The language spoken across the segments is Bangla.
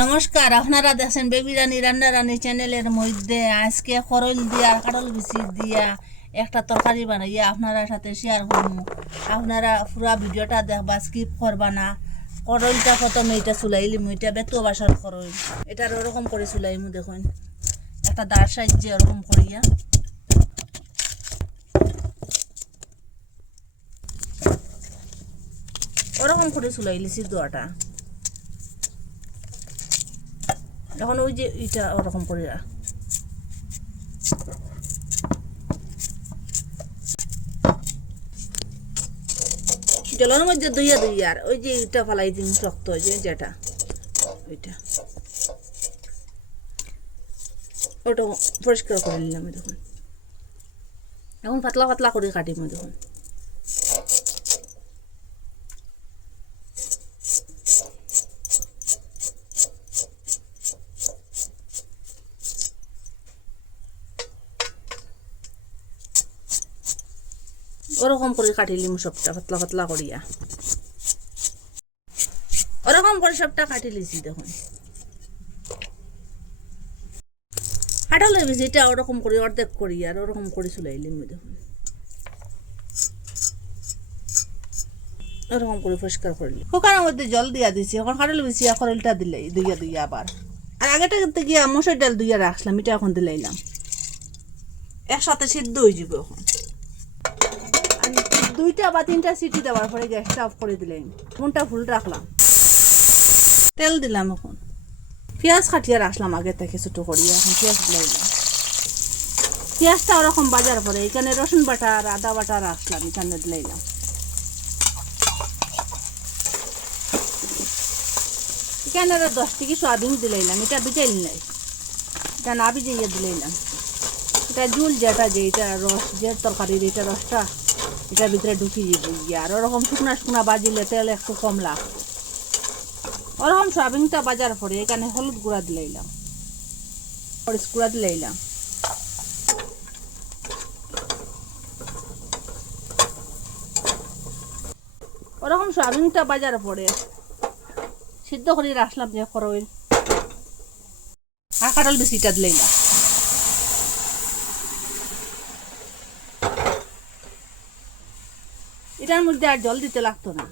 নমস্কার, আপনারা দেখছেন বেবি রানী রান্না রানী চ্যানেলের মধ্যে আজকে খরল দিয়া কাটল বিচি দিয়া একটা তরকারি বানাইয়া আপনারা সাথে শেয়ার করবো। আপনারা পুরা ভিডিওটা দেখবা, স্কিপ করবা না। খরলটা প্রথমে এটা চুলাইলিম, এটা বেতো বাসার খরল, এটার ওরকম করে চুলাইমু। দেখুন একটা দাঁড় সাইজে ওরকম করিয়া ওরকম করে চুলাইলিছি দোয়াটা। এখন ওই যে এটা ওরকম করে জলের মধ্যে ধুইয়া আর ওই যে এটা ফালাই দিন শক্ত, যেটা ওইটা ওটা পরিষ্কার করে নিলাম। দেখুন এখন পাতলা পাতলা করে কাটিম। দেখুন ওরকম করে কাটিলিম সবটা পাতলা পাতলা করিয়া, ওরকম করে সবটা কাটি লিছি। দেখুন কাটা লেগেছি, এটা ওরকম করে অর্ধেক করি আর ওরকম করে চুলাইলিম। দেখুন ওরকম করে পরিষ্কার করলি, কুকারের মধ্যে জল দিয়া দিছি। এখন কাটা লেগেছি, খরলটা দিলাই দুইয়া আবার। আর আগেটা গিয়া মসুর ডাল দুইয়া রাখলাম, এটা এখন দিলাইলাম, একসাথে সিদ্ধ হয়ে যাবে। এখন দুইটা বা তিনটা সিটি দেওয়ার পরে গ্যাসটা অফ করে দিলাম, কোনটা ফুল রাখলাম, তেল দিলাম। এখন পেঁয়াজ কাটিয়ে রাখলাম আগে থেকে ছোটো করিয়া, এখন পেঁয়াজ দিলাইলাম। পেঁয়াজটা ওরকম বাজার পরে এখানে রসুন বাটা আর আদা বাটা রাখলাম, এখানে দিলাইলাম। এখানে 10 থেকে সোয়াবিন দিলাইলাম, এটা ভিজাইল নাই, এটা না ভিজাইয়া দিলাইলাম। এটা জুল যেটা, যে এটা রস, যে তরকারির এটা রসটা এটার ভিতরে ঢুকিয়ে দিব গিয়ে। আর ওরকম শুকনা শুকনা বাজিলে তেল একটু কম লাগ। ওরকম সোয়াবিনটা বাজার পরে এখানে হলুদ গুঁড়া দিলাইলাম, মরিচ গুঁড়া দিলাইলাম। ওরকম সোয়াবিনটা বাজার পরে সিদ্ধ করে রাখলাম যে খরল আর কাটল বিচিটা দিলাইলাম। এটার মধ্যে আর জল দিতে লাগতো না,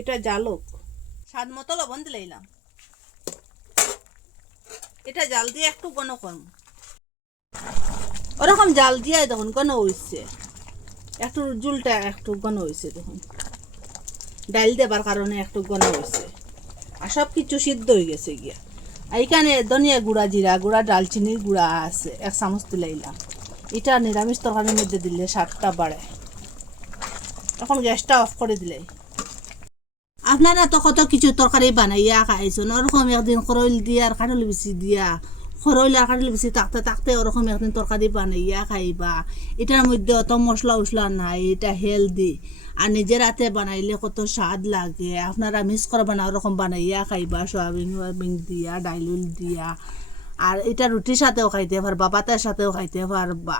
এটা জালুক স্বাদ মতো লবণ দিলাইলাম। এটা জাল দিয়ে একটু ঘন করম, ওরকম জাল দিয়ে দেখুন ঘন হয়েছে, একটু জুলটা একটু ঘন হয়েছে। দেখুন ডাইল দেবার কারণে একটু ঘন হয়েছে, আর সব কিছু সিদ্ধ হয়ে গেছে গিয়া। এইখানে ধনিয়া গুঁড়া, জিরা গুঁড়া, ডালচিনির গুঁড়া আছে 1 চামচ দিলাইলাম। এটা নিরামিষ তরকারির মধ্যে দিলে স্বাদটা বাড়ে। এখন গ্যাসটা অফ করে দিলে। আপনারা তো কত কিছু তরকারি বানাইয়া খাইছেন, ওরকম একদিন খরল দিয়া আর কাটল বিচি দিয়া, খরল আর কাটল বিচি থাকতে থাকতে ওরকম একদিন তরকারি বানাইয়া খাইবা। এটার মধ্যে অত মশলা উসলা নাই, এটা হেলদি, আর নিজের হাতে বানাইলে কত স্বাদ লাগে। আপনারা মিস করবেন না, ওরকম বানাইয়া খাইবা, সোয়াবিন দিয়া, ডাইল দিয়া। আর এটা রুটির সাথেও খাইতে পারবা, ভাতের সাথেও খাইতে পারবা।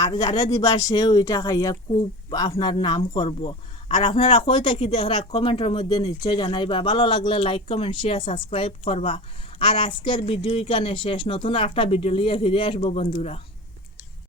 আর যারা দিবা সেও এটা খাইয়া খুব আপনার নাম করব। আর আপনারা কই থাকি দেখরা কমেন্টের মধ্যে নিশ্চয় জানাইবা। ভালো লাগলে লাইক, কমেন্ট, শেয়ার, সাবস্ক্রাইব করবা। আর আজকের ভিডিও এখানে শেষ, নতুন একটা ভিডিও নিয়ে ফিরে আসবো বন্ধুরা।